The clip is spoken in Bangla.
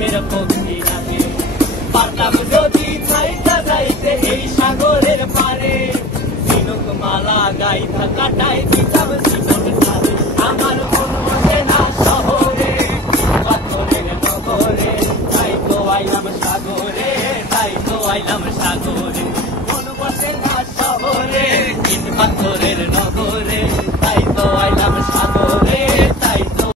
সুখের পক্ষী রাখে পারতাম যদি ছাইটা যাইতে এই সাগরের পারে ঝিনুক মালা গাইথা কাটাই দিতাম জীবন